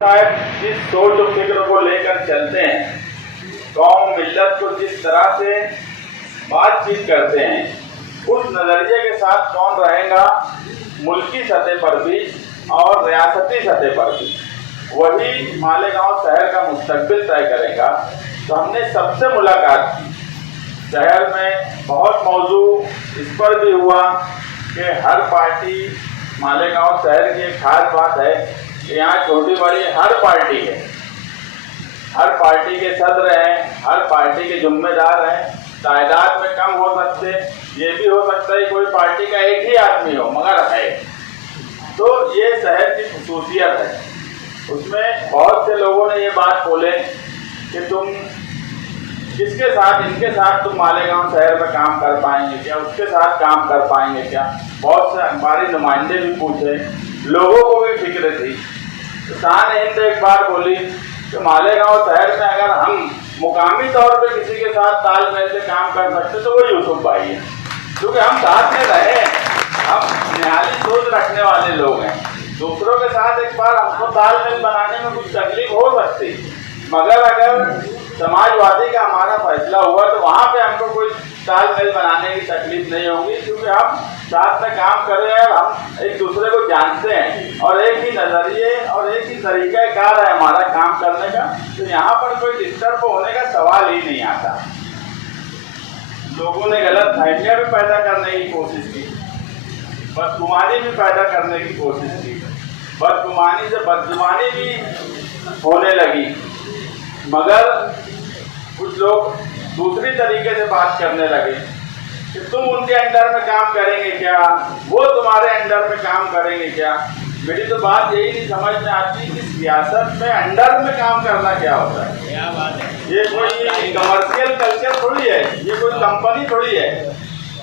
साहब जिस सोच और फिक्र को लेकर चलते हैं, कौम मिल्लत को जिस तरह से बातचीत करते हैं, उस नज़रिए के साथ कौन रहेगा मुल्की सतह पर भी और रियासती सतह पर भी, वही मालेगांव शहर का मुस्तकबिल तय करेगा। तो हमने सबसे मुलाकात की। शहर में बहुत मौजू इस पर भी हुआ कि हर पार्टी, मालेगांव शहर की एक खास बात है कि यहाँ छोटी बड़ी हर पार्टी है, हर पार्टी के सदर हैं, हर पार्टी के जिम्मेदार हैं। तादाद में कम हो सकते, ये भी हो सकता है कोई पार्टी का एक ही आदमी हो, मगर है। तो ये शहर की खुसूसियत है। उसमें बहुत से लोगों ने ये बात बोले कि तुम किसके साथ, इनके साथ तुम मालेगांव शहर में काम कर पाएंगे क्या, उसके साथ काम कर पाएंगे क्या। बहुत से हमारे नुमाइंदे भी पूछे, लोगों को भी फिक्र थी। तो शान हिंद एक बार बोली कि मालेगांव शहर में अगर हम मुकामी तौर पे किसी के साथ तालमेल से काम कर सकते तो वो यूसुफ भाई है, क्योंकि हम साथ में रहे, हम निहाली सोच रखने वाले लोग हैं। दूसरों के साथ एक बार हमको तालमेल बनाने में कुछ तकलीफ हो सकती, मगर अगर समाजवादी का हमारा फैसला हुआ तो वहाँ पे हमको कोई तालमेल बनाने की तकलीफ नहीं होगी, क्योंकि हम साथ में काम कर रहे हैं और हम एक दूसरे को जानते हैं और एक ही नज़रिए और एक ही तरीक़ाकार है हमारा काम करने का। तो यहाँ पर कोई डिस्टर्ब होने का सवाल ही नहीं आता। लोगों ने गलत फहमियाँ भी पैदा करने की कोशिश की, बदगुमानी भी पैदा करने की कोशिश की, बदगुमानी से बदजुबानी भी होने लगी, मगर कुछ लोग दूसरी तरीके से बात करने लगे कि तुम उनके अंडर में काम करेंगे क्या, वो तुम्हारे अंडर में काम करेंगे क्या। मेरी तो बात यही नहीं समझ में आती कि सियासत में अंडर में काम करना क्या होता है। क्या बात है, ये कोई कमर्शियल कल्चर थोड़ी है, ये कोई कंपनी थोड़ी है।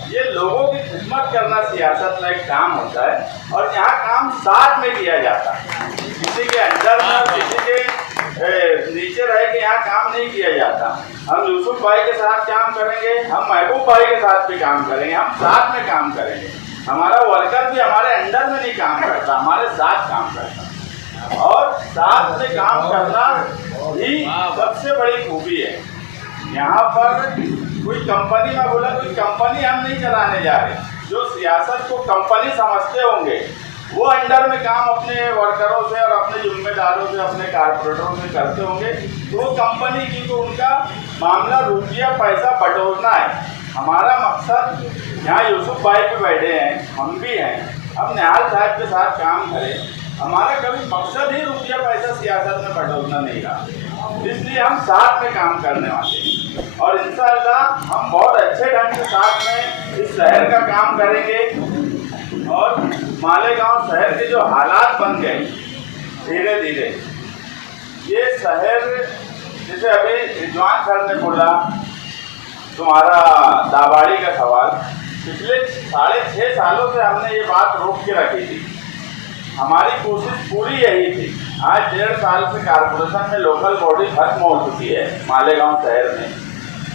ये लोगों की खिदमत करना सियासत में एक काम होता है और यहाँ काम साथ में किया जाता है। किसी के अंडर में, किसी के नीचे रह के यहाँ काम नहीं किया जाता। हम यूसुफ भाई के साथ काम करेंगे, हम महबूब भाई के साथ भी काम करेंगे, हम साथ में काम करेंगे। हमारा वर्कर भी हमारे अंडर में नहीं काम करता, हमारे साथ काम करता। और साथ में काम करना ही सबसे बड़ी खूबी है। यहाँ पर कोई कंपनी, मैं बोला कोई कंपनी हम नहीं चलाने जा रहे। जो सियासत को कंपनी समझते होंगे वो अंडर में काम अपने वर्करों से और अपने जिम्मेदारों से, अपने कारपोरेटरों से करते होंगे, तो वो कंपनी की तो उनका मामला रुपया पैसा बटोरना है। हमारा मकसद, यहाँ यूसुफ भाई भी बैठे हैं, हम भी हैं, हम निहाल साहब के साथ काम करें। हमारा कभी मकसद ही रुपया पैसा सियासत में बटोरना नहीं रहा, इसलिए हम साथ में काम करने वाले हैं और इंशाअल्लाह हम बहुत अच्छे ढंग से साथ में इस शहर का काम करेंगे। और मालेगांव शहर के जो हालात बन गए धीरे धीरे, ये शहर, जैसे अभी रिजवान सर ने बोला तुम्हारा दाबाड़ी का सवाल, पिछले 6.5 सालों से हमने ये बात रोक के रखी थी। हमारी कोशिश पूरी यही थी। आज 1.5 साल से कारपोरेशन में लोकल बॉडी खत्म हो चुकी है मालेगांव शहर में,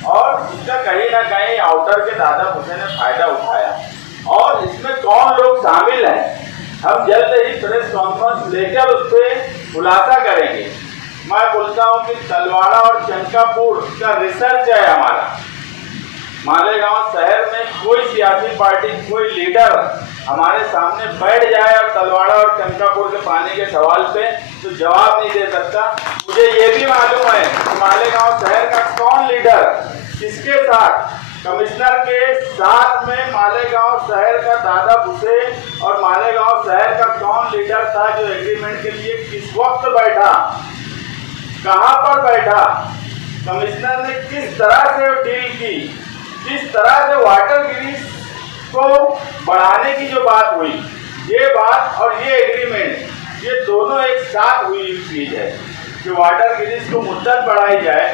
और इसका कहीं ना कहीं आउटर के दादा भूसे ने फायदा उठाया। और इसमें कौन लोग शामिल हैं, हम जल्द ही प्रेस कॉन्फ्रेंस लेकर उस पर खुलासा करेंगे। मैं बोलता हूँ कि तलवाड़ा और चंकापुर का रिसर्च है हमारा। मालेगांव शहर में कोई सियासी पार्टी, कोई लीडर हमारे सामने बैठ जाए और तलवाड़ा और चंकापुर के पानी के सवाल पे तो जवाब नहीं दे सकता। मुझे ये भी मालूम है कि मालेगांव शहर का कौन लीडर किसके साथ, कमिश्नर के साथ में मालेगांव शहर का दादा भूसे और मालेगांव शहर का कौन लीडर था जो एग्रीमेंट के लिए किस वक्त बैठा, कहां पर बैठा, कमिश्नर ने किस तरह से डील की, किस तरह से वाटर ग्रिड को बढ़ाने की जो बात हुई, ये बात और ये एग्रीमेंट, ये दोनों एक साथ हुई चीज है कि वाटर ग्रिड को मुद्दत बढ़ाई जाए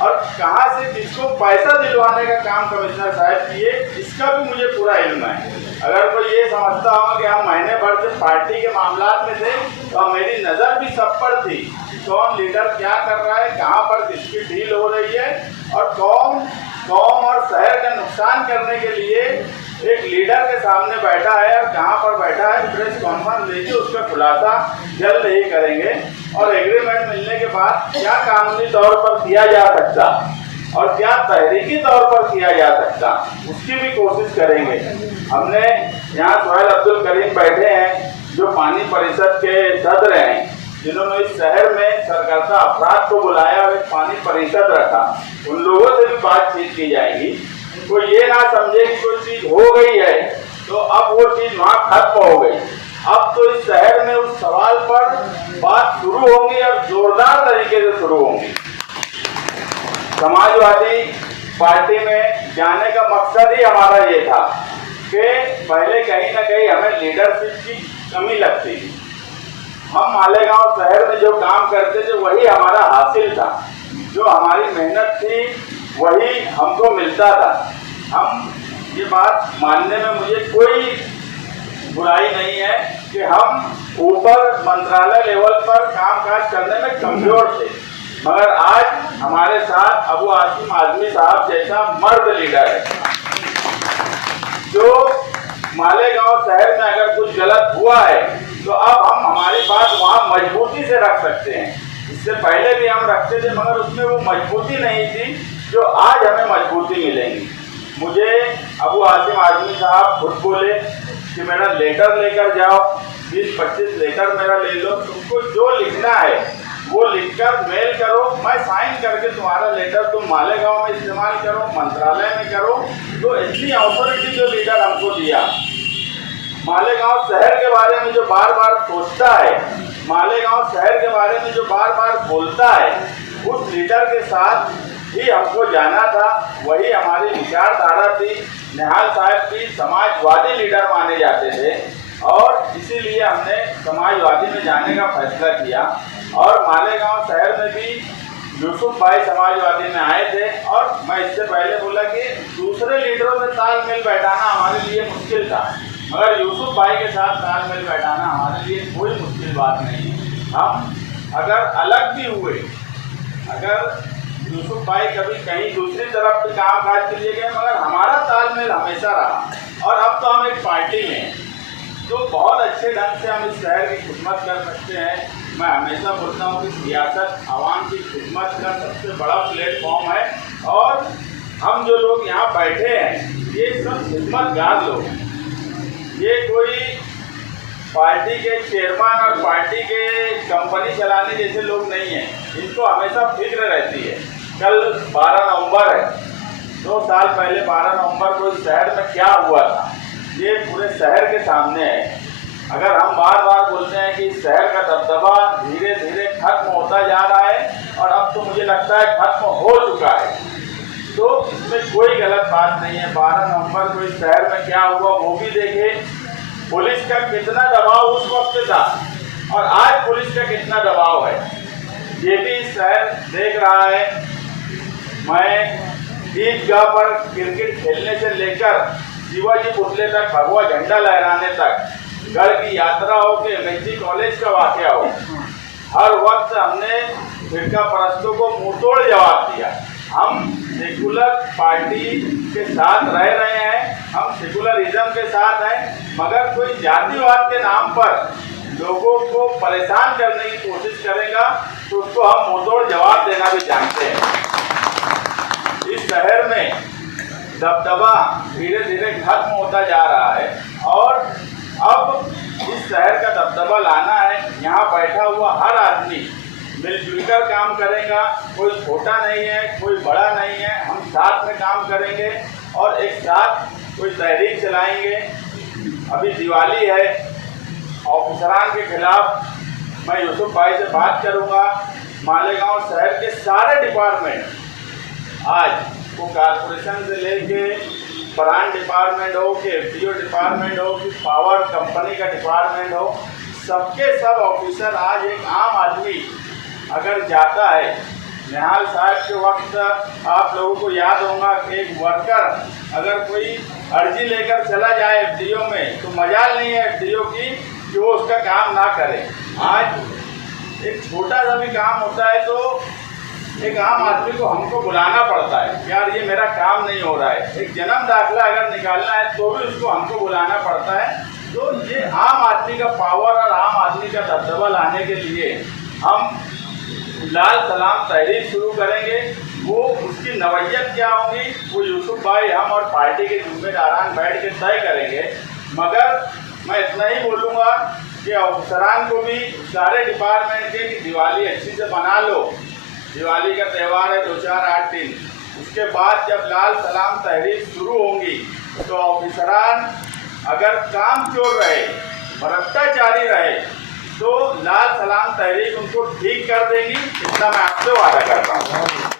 और कहाँ से किसको पैसा दिलवाने का काम कमिश्नर साहब किए, इसका भी मुझे पूरा इल्म है। अगर कोई ये समझता हो कि हम महीने भर से पार्टी के मामलात में थे, तो मेरी नज़र भी सब पर थी कि कौन लीडर क्या कर रहा है, कहाँ पर किसकी डील हो रही है और कौन कौम और शहर का नुकसान करने के लिए एक लीडर के सामने बैठा है और कहाँ पर बैठा है, प्रेस कॉन्फ्रेंस लेके उसका खुलासा जल्द ही करेंगे और एग्रीमेंट मिलने के बाद क्या कानूनी तौर पर किया जा सकता और क्या तहरीकी तौर पर किया जा सकता उसकी भी कोशिश करेंगे। हमने यहाँ सोहेल अब्दुल करीम बैठे हैं जो पानी परिषद के सदस्य हैं, जिन्होंने इस शहर में सरकर्ता अपराध को बुलाया और एक पानी परिषद रखा। उन लोगों से भी बातचीत की जाएगी। कोई ये ना समझे कि कोई चीज हो गई है तो अब वो चीज वहां खत्म हो गई। अब तो इस शहर में उस सवाल पर बात शुरू होगी और जोरदार तरीके से शुरू होगी। समाजवादी पार्टी में जाने का मकसद ही हमारा ये था कि पहले कहीं ना कहीं हमें लीडरशिप की कमी लगती थी। हम मालेगांव शहर में जो काम करते थे वही हमारा हासिल था, जो हमारी मेहनत थी वही हमको मिलता था। हम ये बात मानने में मुझे कोई बुराई नहीं है कि हम ऊपर मंत्रालय लेवल पर कामकाज करने में कमजोर थे, मगर आज हमारे साथ अबू आसिम आजमी साहब जैसा मर्द लीडर है जो मालेगांव शहर में अगर कुछ गलत हुआ है तो अब हम हमारी बात वहाँ मजबूती से रख सकते हैं। इससे पहले भी हम रखते थे मगर उसमें वो मजबूती नहीं थी जो आज हमें मजबूती मिलेगी। मुझे अबू आसिम आजमी साहब खुद बोले कि मेरा लेटर लेकर जाओ, 20-25 लेटर मेरा ले लो, तुमको जो लिखना है वो लिखकर मेल करो, मैं साइन करके तुम्हारा लेटर तुम मालेगांव में इस्तेमाल करो, मंत्रालय में करो। तो इतनी अथॉरिटी जो लीडर हमको दिया, मालेगांव शहर के बारे में जो बार बार सोचता है, मालेगांव शहर के बारे में जो बार बार बोलता है, उस लीडर के साथ ही हमको जाना था। वही हमारी विचारधारा थी। निहाल साहब भी समाजवादी लीडर माने जाते थे और इसीलिए हमने समाजवादी में जाने का फैसला किया। और मालेगांव शहर में भी यूसुफ भाई समाजवादी में आए थे और मैं इससे पहले बोला कि दूसरे लीडरों से तालमेल बैठाना हमारे लिए मुश्किल था, मगर यूसुफ भाई के साथ तालमेल बैठाना हमारे लिए कोई मुश्किल बात नहीं। हम अगर अलग भी हुए, अगर यूसुफ भाई कभी कहीं दूसरी तरफ भी काम काज के लिए गए, मगर हमारा तालमेल हमेशा रहा। और अब तो हम एक पार्टी में तो बहुत अच्छे ढंग से हम इस शहर की खिदमत कर सकते हैं। मैं हमेशा बोलता हूँ कि सियासत आवाम की खिदमत का सबसे बड़ा प्लेटफॉर्म है और हम जो लोग यहाँ बैठे हैं ये सब खिदमतगार लोग हैं। ये कोई पार्टी के चेयरमैन और पार्टी के कंपनी चलाने जैसे लोग नहीं हैं। इनको हमेशा फिक्र रहती है। कल 12 नवंबर है, 2 साल पहले 12 नवंबर को इस शहर में क्या हुआ था ये पूरे शहर के सामने है। अगर हम बार बार बोलते हैं कि इस शहर का दबदबा धीरे धीरे खत्म होता जा रहा है और अब तो मुझे लगता है खत्म हो चुका है, तो इसमें कोई गलत बात नहीं है। 12 नवंबर को इस शहर में क्या हुआ वो भी देखे। पुलिस का कितना दबाव उस वक्त था और आज पुलिस का कितना दबाव है ये भी इस शहर देख रहा है। मैं ईदगाह पर क्रिकेट खेलने से लेकर शिवाजी पुतले तक, भगवा झंडा लहराने तक, गढ़ की यात्रा हो के एमएसजी कॉलेज का वाकया हो, हर वक्त हमने फिरका परस्तों को मुंहतोड़ जवाब दिया। हम सेकुलर पार्टी के साथ रह रहे हैं, हम सेकुलरिज्म के साथ हैं, मगर कोई जातिवाद के नाम पर लोगों को परेशान करने की कोशिश करेगा तो उसको हम मुंहतोड़ जवाब देना भी जानते हैं। इस शहर में दबदबा धीरे धीरे खत्म होता जा रहा है और अब इस शहर का दबदबा लाना है। यहाँ बैठा हुआ हर आदमी मिलजुल कर काम करेगा, कोई छोटा नहीं है, कोई बड़ा नहीं है। हम साथ में काम करेंगे और एक साथ कोई तहरीक चलाएंगे। अभी दिवाली है, ऑफिसरान के खिलाफ मैं यूसुफ भाई से बात करूँगा। मालेगांव शहर के सारे डिपार्टमेंट, आज वो कॉरपोरेशन से लेके ब्रांड डिपार्टमेंट हो कि एफडीओ डिपार्टमेंट हो कि पावर कंपनी का डिपार्टमेंट हो, सबके सब ऑफिसर आज एक आम आदमी अगर जाता है, निहाल साहब के वक्त आप लोगों को याद होगा कि एक वर्कर अगर कोई अर्जी लेकर चला जाए एफडीओ में तो मजाल नहीं है एफडीओ की कि वो उसका काम ना करे। आज एक छोटा सा भी काम होता है तो एक आम आदमी को हमको बुलाना पड़ता है, यार ये मेरा काम नहीं हो रहा है। एक जन्म दाखिला अगर निकालना है तो भी उसको हमको बुलाना पड़ता है। तो ये आम आदमी का पावर और आम आदमी का दबदबा लाने के लिए हम लाल सलाम तहरीक शुरू करेंगे। वो उसकी नवैयत क्या होगी वो यूसुफ भाई, हम और पार्टी के जिम्मेदारान बैठ के तय करेंगे। मगर मैं इतना ही बोलूँगा कि अफसरान को भी, सारे डिपार्टमेंट के, कि दिवाली अच्छी से मना लो। दिवाली का त्यौहार है 2, 4, 8 दिन। उसके बाद जब लाल सलाम तहरीक शुरू होंगी तो ऑफिसरान अगर काम चोर रहे, भ्रष्टाचारी रहे, तो लाल सलाम तहरीक उनको ठीक कर देंगी। इतना मैं आपसे वादा करता हूँ।